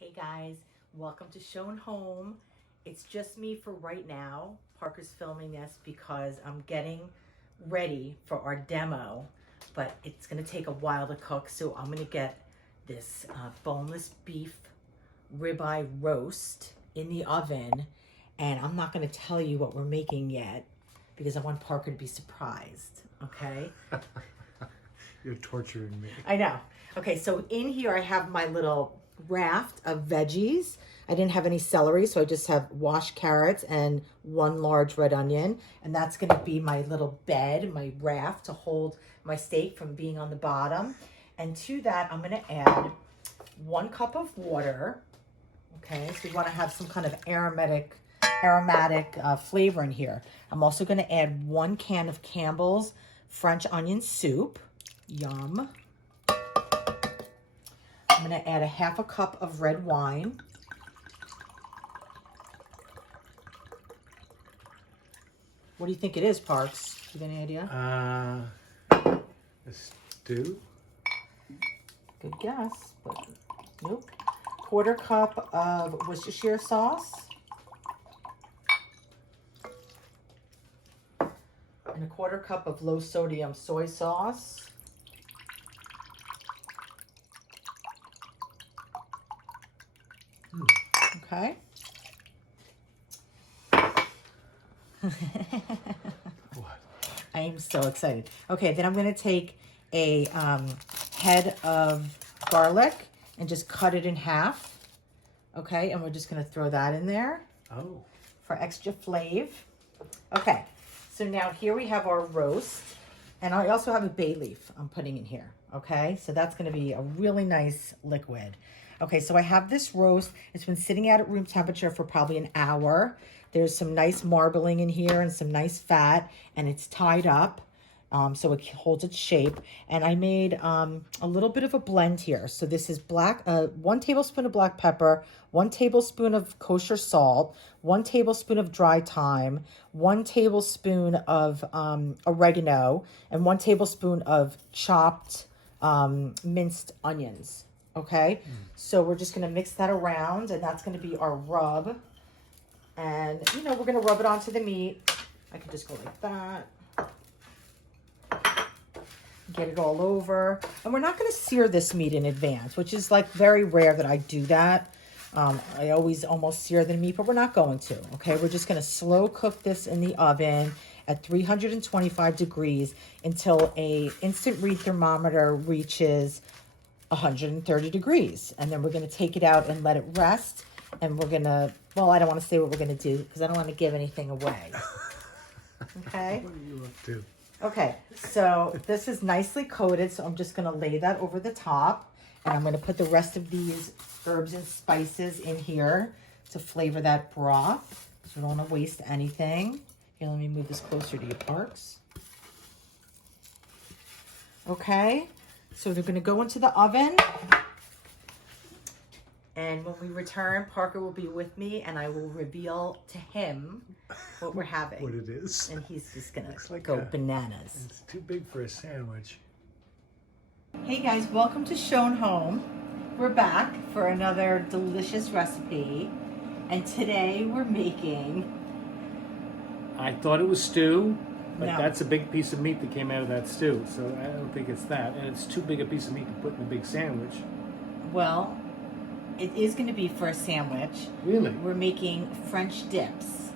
Hey guys, welcome to Schoen Home. It's just me for right now. Parker's filming this because I'm getting ready for our demo, but it's gonna take a while to cook. So I'm gonna get this boneless beef ribeye roast in the oven, and I'm not gonna tell you what we're making yet because I want Parker to be surprised, okay? You're torturing me. I know. Okay, so in here I have my little raft of veggies. I didn't have any celery, so I just have washed carrots and one large red onion. And that's going to be my little bed, my raft to hold my steak from being on the bottom. And to that, I'm going to add 1 cup of water. Okay, so you want to have some kind of aromatic flavor in here. I'm also going to add 1 can of Campbell's French onion soup. Yum. I'm going to add a 1/2 cup of red wine. What do you think it is, Parks? Do you have any idea? A stew? Good guess, but nope. 1/4 cup of Worcestershire sauce. And a 1/4 cup of low sodium soy sauce. Okay. What? I am so excited. Okay, then I'm going to take a head of garlic and just cut it in half. Okay, and we're just going to throw that in there Oh. for extra flavor. Okay, so now here we have our roast. And I also have a bay leaf I'm putting in here. Okay, so that's going to be a really nice liquid. Okay, so I have this roast. It's been sitting out at room temperature for probably an hour. There's some nice marbling in here and some nice fat, and it's tied up so it holds its shape. And I made a little bit of a blend here. So this is 1 tablespoon of black pepper, 1 tablespoon of kosher salt, 1 tablespoon of dry thyme, 1 tablespoon of oregano, and 1 tablespoon of chopped minced onions. Okay, so we're just gonna mix that around, and that's gonna be our rub. And we're gonna rub it onto the meat. I can just go like that. Get it all over. And we're not gonna sear this meat in advance, which is like very rare that I do that. I always almost sear the meat, but we're not going to. Okay, we're just gonna slow cook this in the oven at 325 degrees until a instant read thermometer reaches 130 degrees. And then we're going to take it out and let it rest. And we're going to, well, I don't want to say what we're going to do because I don't want to give anything away. Okay? What are you up to? Okay, so this is nicely coated. So I'm just going to lay that over the top. And I'm going to put the rest of these herbs and spices in here to flavor that broth. So we don't want to waste anything. Here, let me move this closer to you, Parks. Okay. So they're going to go into the oven, and when we return, Parker will be with me, and I will reveal to him what we're having. What it is? And he's just going to Like go bananas. It's too big for a sandwich. Hey guys, welcome to Schoen Home. We're back for another delicious recipe, and today we're making... I thought it was stew, but No. that's a big piece of meat that came out of that stew, so I don't think it's that. And it's too big a piece of meat to put in a big sandwich. Well, it is going to be for a sandwich. Really? We're making French dips.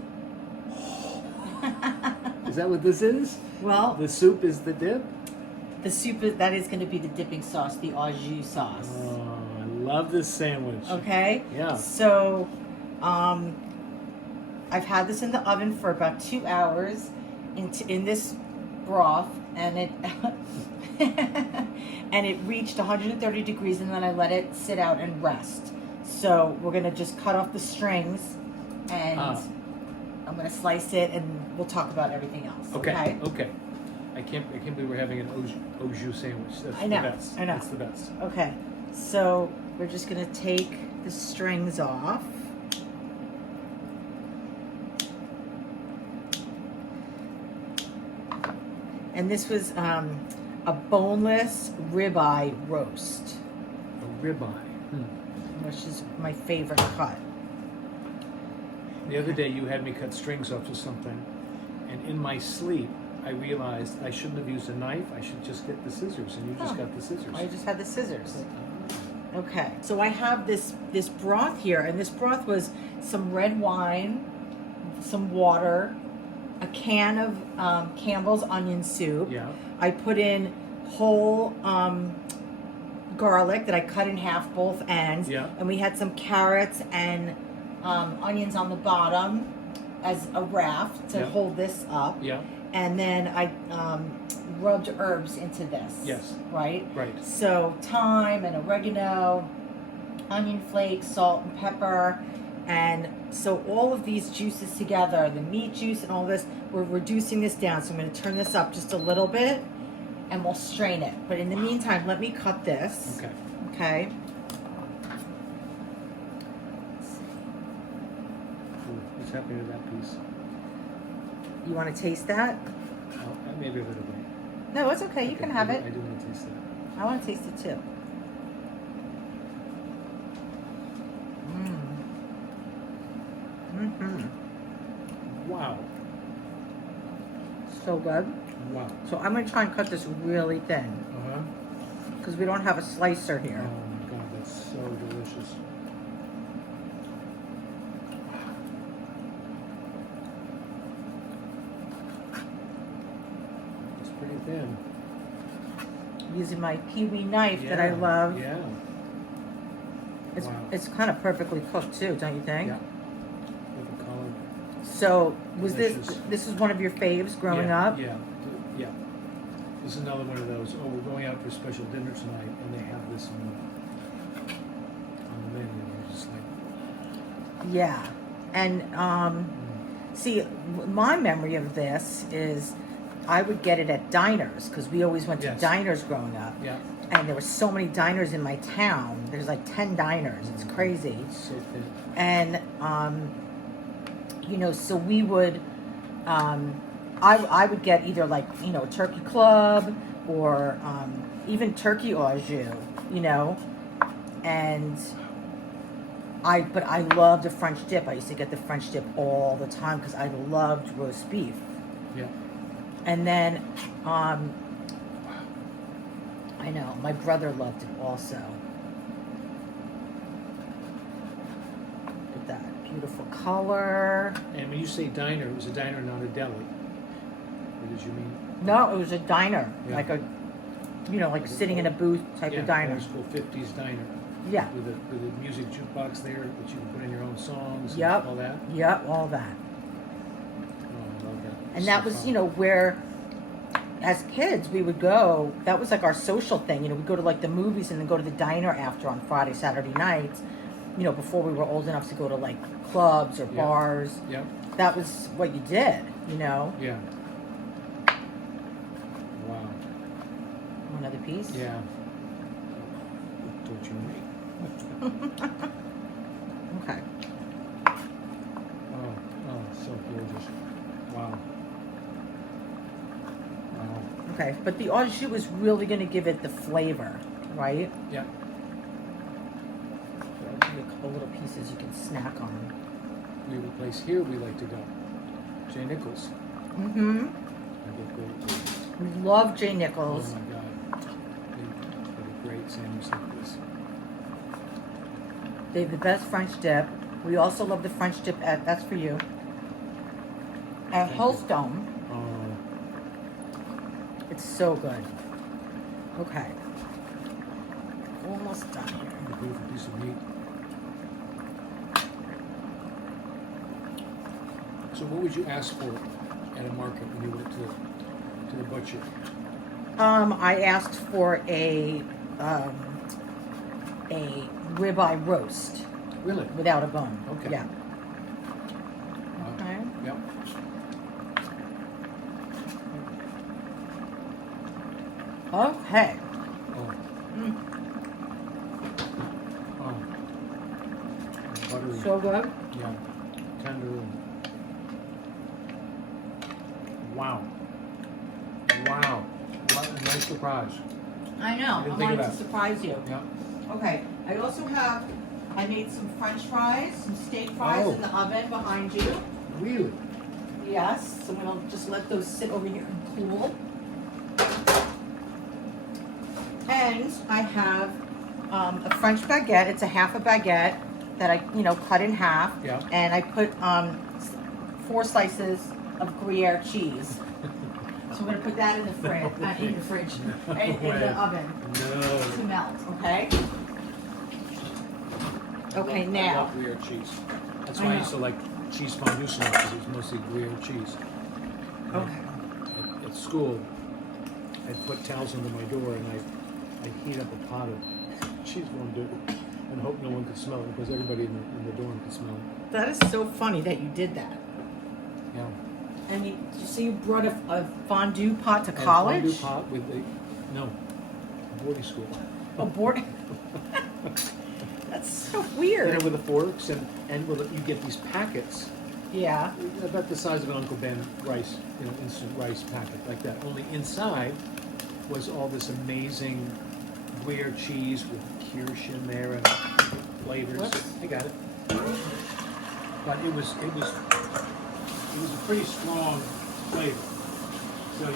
Is that what this is? Well, The soup is the dip? the soup, that is going to be the dipping sauce, the au jus sauce. Oh, I love this sandwich. Okay? Yeah. So, I've had this in the oven for about 2 hours in this broth, and it and it reached 130 degrees, and then I let it sit out and rest. So we're gonna just cut off the strings, and I'm gonna slice it, and we'll talk about everything else. Okay. Okay. I can't believe we're having an au jus sandwich. That's I know, the best. I know. That's the best. Okay. So we're just gonna take the strings off. And this was a boneless ribeye roast. A ribeye. which is my favorite cut. The other day you had me cut strings off of something, and in my sleep I realized I shouldn't have used a knife. I should just get the scissors, and you just got the scissors. I just had the scissors. Okay, so I have this broth here, and this broth was some red wine, some water, a can of Campbell's onion soup. Yeah. I put in whole garlic that I cut in half both ends. Yeah. And we had some carrots and onions on the bottom as a raft to hold this up. Yeah. And then I rubbed herbs into this. Yes. Right? Right. So thyme and oregano, onion flakes, salt and pepper. And so all of these juices together, the meat juice and all this, we're reducing this down. So I'm going to turn this up just a little bit and we'll strain it. But in the meantime, let me cut this. Okay. Okay. Ooh, what's happening to that piece? You want to taste that? Oh, maybe a little bit. No, it's okay. You can have it. I do want to taste that. I want to taste it too. Wow. So good. Wow. So I'm going to try and cut this really thin Uh-huh. because we don't have a slicer Oh here. my God, that's so delicious. It's pretty thin. Using my Pee-wee knife that I Yeah, love. Yeah. It's Wow. it's kind of perfectly cooked too, don't you think? Yeah. With the color. So was Delicious. this is one of your faves growing Yeah, up? Yeah. Yeah. This is another one of those. Oh, we're going out for a special dinner tonight, and they have this on the menu. You're just like, Yeah. And see, my memory of this is I would get it at diners because we always went to Yes. diners growing up. yeah. And there were so many diners in my town. There's like 10 diners. It's crazy. It's so thin. And you know, so we would I would get either like, you know, turkey club or even turkey au jus, you know. And but I loved the French dip. I used to get the French dip all the time because I loved roast beef. Yeah. And then I know my brother loved it also. Look at that beautiful color. And when you say diner, it was a diner, not a deli. What did you mean? No, it was a diner, Yeah. like a, you know, like sitting in a booth type of diner. Old school 50s diner. Yeah. With a music jukebox there that you can put in your own songs Yep. and all that. Yep, all that. Oh, I love that. And So that was, fun. you know, where as kids we would go. That was like our social thing. You know, we'd go to like the movies and then go to the diner after on Friday, Saturday nights. You know, before we were old enough to go to like clubs or Yeah. bars. Yeah. That was what you did. You know. Yeah. Wow. One other piece. Yeah. Torture me. Okay. Oh, so gorgeous. Wow. Wow. Okay, but the au jus is really going to give it the flavor, right? Yeah. So I'll give you a couple little pieces you can snack on. We have a place here we like to go. J. Nichols. Mm-hmm. I get great things. We love J. Oh Nichols. my God. They have a great sandwich like this. They have the best French dip. We also love the French dip at, that's for you, at Thank you. Holstone. Oh, It's so good. Okay. Almost done here. a beautiful piece of meat. So what would you ask for at a market when you went to the butcher? I asked for a ribeye roast Really? without a bone. Okay. Yeah. Wow. Okay. Yep. Okay. Oh. Mm. Oh. Buttery. So good. Yeah. Tender. Wow. Wow. What a nice surprise. I know. I didn't I think of wanted to that. surprise you. Yeah. Okay. I also have I made some French fries, some steak fries in the oven behind you. Really? Yes, so I'm gonna just let those sit over here and cool. And I have a French baguette. It's a half a baguette that I, cut in half. Yeah. And I put 4 slices of Gruyere cheese. So I'm gonna put that in the fridge, in the oven to melt. Okay. Okay, I now. love Gruyere cheese. That's why I used to like cheese fondue so much, because it was mostly Gruyere cheese. Okay. At school, I'd put towels under my door and I'd heat up a pot of cheese fondue and hope no one could smell it, because everybody in the dorm could smell it. That is so funny that you did that. Yeah. And you brought a fondue pot to college? A fondue pot with boarding school. A boarding. That's so weird. With the forks and you get these packets. Yeah. About the size of an Uncle Ben rice, instant rice packet like that. Only inside was all this amazing Gruyere cheese with kirsch in there and flavors. Whoops. I got it. But it was a pretty strong flavor. So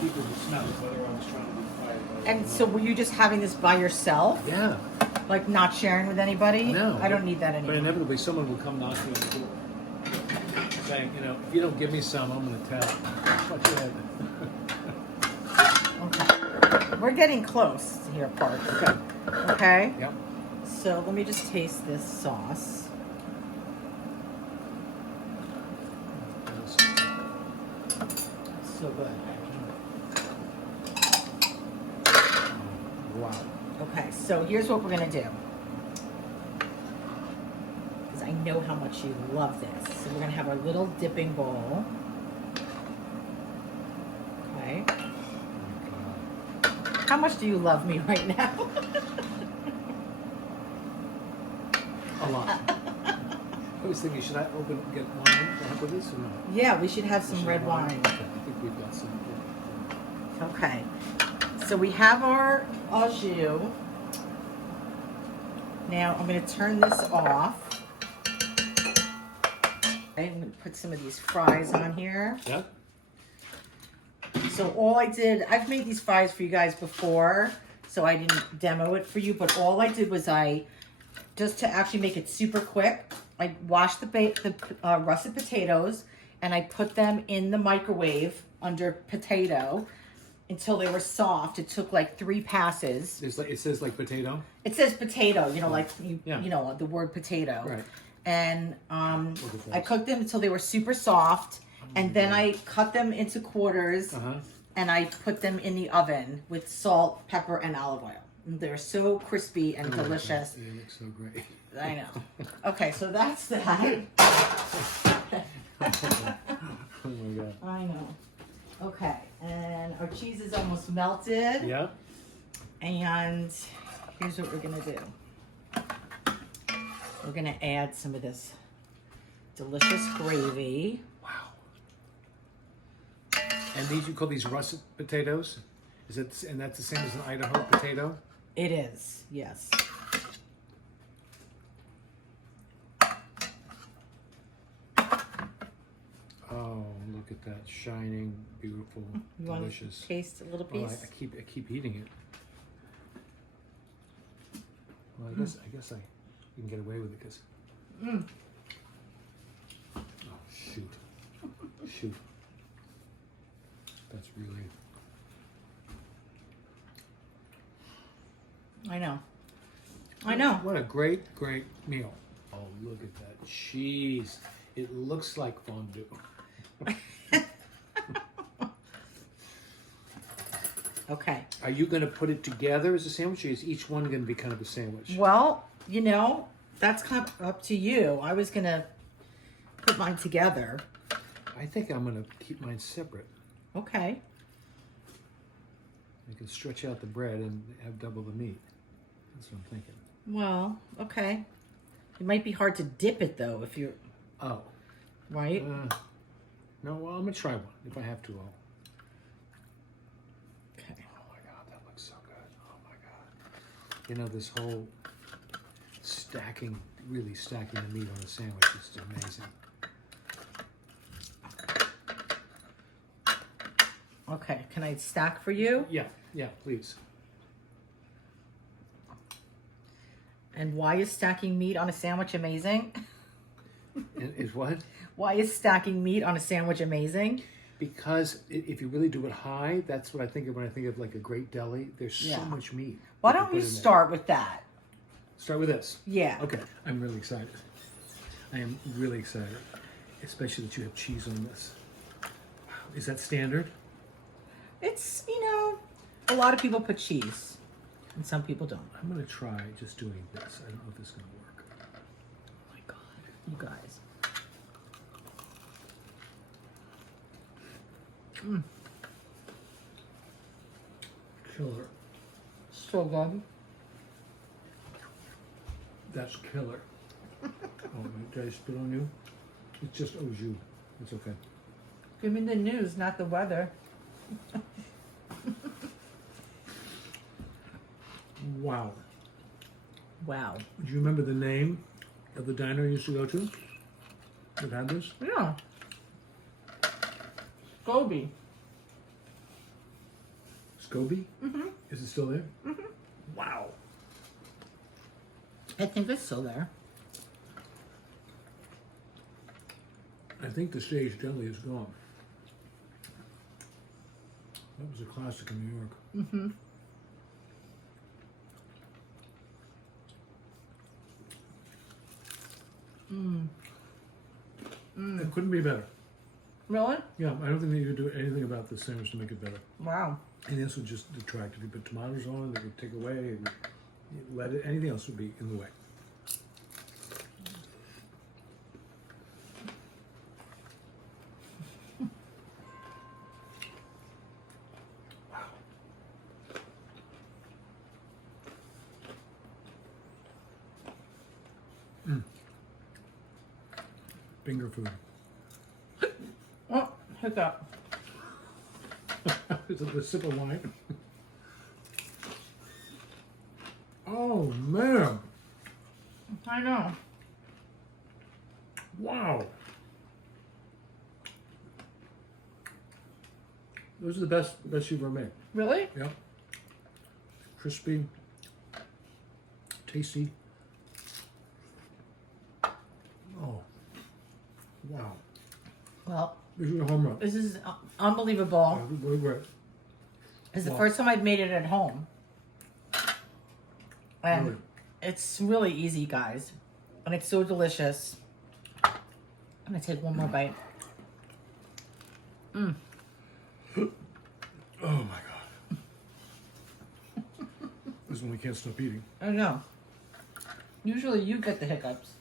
people would smell it, whether I was trying to be quiet. And so were you just having this by yourself? Yeah. Like not sharing with anybody? No. I don't need that But anymore. inevitably someone would come knocking on the door saying, if you don't give me some, I'm going to tell. Watch your head. Okay. We're getting close here, Park. Okay. Okay? Yep. So let me just taste this sauce. So good. Wow. Okay, so here's what we're gonna do. Because I know how much you love this. So we're gonna have our little dipping bowl. Okay. How much do you love me right now? A lot. I was thinking, should I get wine to help with this or not? Yeah, we should have some red wine. Okay, I think we've got some. Okay. So we have our au jus. Now I'm going to turn this off. Okay, I'm going to put some of these fries on here. Yeah? So I've made these fries for you guys before, so I didn't demo it for you, but all I did was just to actually make it super quick, I washed the russet potatoes and I put them in the microwave under potato until they were soft. It took like 3 passes. It says like potato? It says potato, like Yeah. the word potato. Right. And I cooked them until they were super soft, and then I cut them into quarters, and I put them in the oven with salt, pepper, and olive oil. They're so crispy and delicious. They look so great. I know. Okay, so that's that. Oh my God. I know. Okay, and our cheese is almost melted. Yeah? And here's what we're gonna do. We're gonna add some of this delicious gravy. Wow. And you call these russet potatoes? And that's the same as an Idaho potato? It is, yes. Oh, look at that, shining, beautiful, You delicious. want to taste a little Well, piece? I keep eating it. Well, I guess you can get away with it because. Oh shoot! That's really. I know. I know. What a great meal! Oh, look at that cheese! It looks like fondue. Okay. Are you going to put it together as a sandwich, or is each one going to be kind of a sandwich? Well, that's kind of up to you. I was gonna put mine together. I think I'm going to keep mine separate. Okay. I can stretch out the bread and have double the meat. That's what I'm thinking. Well, okay. It might be hard to dip it though if you're Oh. right. No, well, I'm going to try one. If I have to, I'll. Okay. Oh my God, that looks so good. Oh my God. This whole really stacking the meat on a sandwich is amazing. Okay, can I stack for you? Yeah, please. And why is stacking meat on a sandwich amazing? And is what? Why is stacking meat on a sandwich amazing? Because if you really do it high, that's what I think of when I think of like a great deli. There's so Yeah. much meat. Why that you don't we put in there. start with that? Start with this. Yeah. Okay, I'm really excited. I am really excited, especially that you have cheese on this. Wow, is that standard? It's, a lot of people put cheese and some people don't. I'm gonna try just doing this. I don't know if this is gonna work. Oh my God, you guys. Killer. So good. That's killer. Oh, did I spit on you? It's just au jus. It's okay. Give me the news, not the weather. Wow. Wow. Do you remember the name of the diner you used to go to that had this? Yeah. Gobi. Scoby? Mm-hmm. Is it still there? Mm-hmm. Wow. I think it's still there. I think the stage deli is gone. That was a classic in New York. Mm-hmm. It couldn't be better. Really? Yeah, I don't think that you could do anything about this sandwich to make it better. Wow. And this would just detract. If you put tomatoes on it, it would take away. It would, let it. Anything else would be in the way. Wow. Finger food. Oh, hiccup. Is it the sip of wine? Oh man! I know. Wow! Those are the best you've ever made. Really? Yep. Crispy, tasty. Oh, wow! Well, This is a home run. this is unbelievable. Really great. It's the Wow. first time I've made it at home. And Really? it's really easy, guys. And it's so delicious. I'm gonna take one more bite. Oh my god! This is when we can't stop eating. I know. Usually you get the hiccups.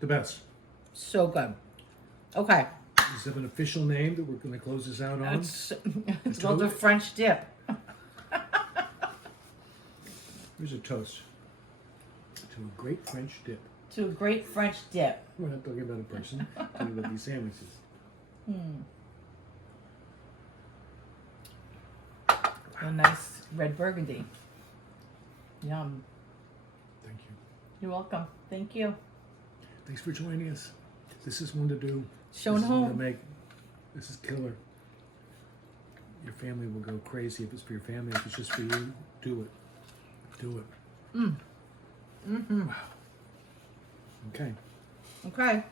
The best. So good. Okay. Does it have an official name that we're going to close this out on? It's called the French dip. Here's a toast to a great French dip. To a great French dip. We're not talking about a person, we're talking about these sandwiches. A nice red burgundy. Yum. Thank you. You're welcome. Thank you. Thanks for joining us. This is one to do. Shown This is one home. to make. This is killer. Your family will go crazy if it's for your family. If it's just for you, do it. Do it. Wow. Okay. Okay.